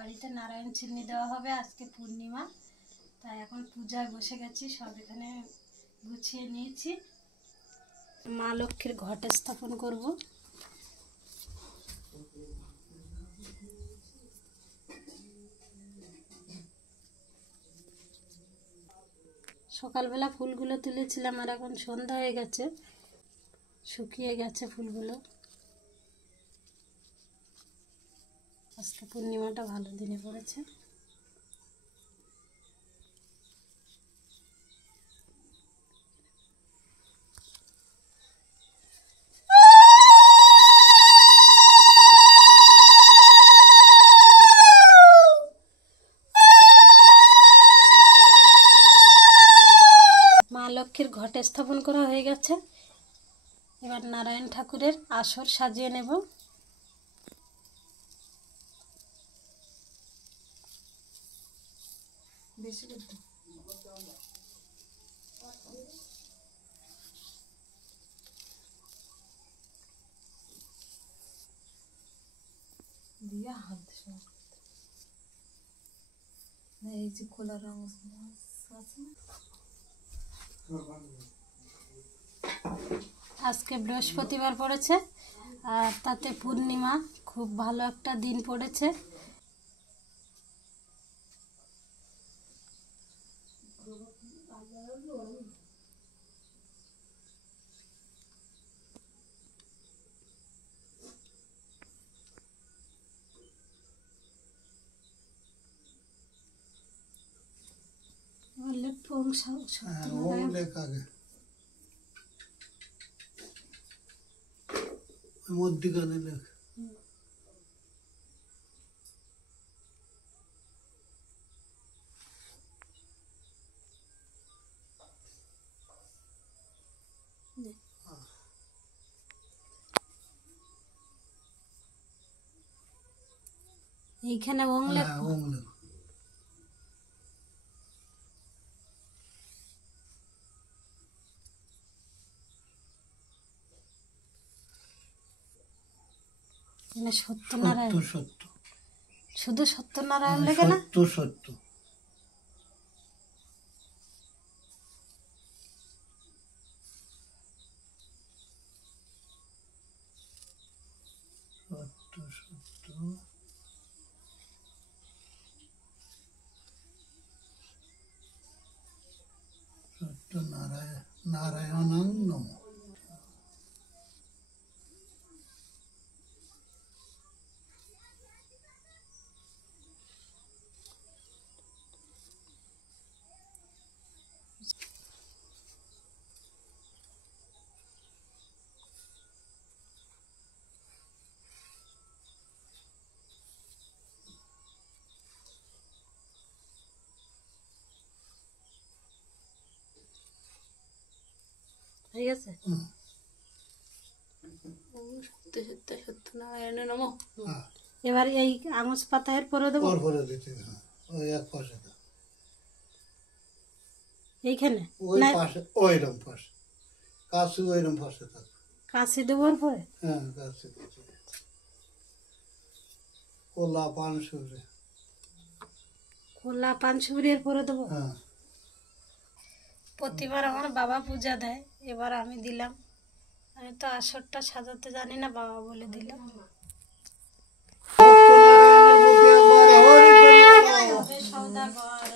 বাড়িতে নারায়ণ চিহ্নি দেওয়া হবে, আজকে পূর্ণিমা, তাই এখন পূজায় বসে গেছি, সব এখানে গুছিয়ে নিয়েছি। মা লক্ষ্মীর ঘটে স্থাপন করব। সকালবেলা ফুলগুলো তুলেছিলাম আর এখন সন্ধ্যা হয়ে গেছে, শুকিয়ে গেছে ফুলগুলো। আজকে পূর্ণিমাটা ভালো দিনে পড়েছে। মা লক্ষ্মীর ঘটে স্থাপন করা হয়ে গেছে, এবার নারায়ণ ঠাকুরের আসর সাজিয়ে নেব। বেশি দিয়া হাত এই যে খোলা রঙ আছে। আজকে বৃহস্পতিবার পড়েছে আর তাতে পূর্ণিমা, খুব ভালো একটা দিন পড়েছে। মধ্যিখানে লেখ। এইখানে ওং লেখ। সত্যনারায়ণ, সত্য শুধু সত্যনারায়ণ লেখে না? সত্য সত্য সত্য নারায়ণাং নমঃ। ঠিক আছে। সত্যনারায়ণ নমঃ। এবার এই আঙুচ পাতা এর পরে দেবো। ওই এক পাশে এইখানে ওই পাশে, ওইরকম পাশে কাছে, ওইরকম পাশে থাকবে। কাছে দেবো এর পরে? হ্যাঁ, কাছে। কলা পান সুপারি, কলা পান সুপারি এর পরে দেবো। হ্যাঁ। প্রতিবার আমার বাবা পূজা দেয়, এবার আমি দিলাম। আমি তো আসরটা সাজাতে জানি না, বাবা বলে দিলাম। সৌদাগর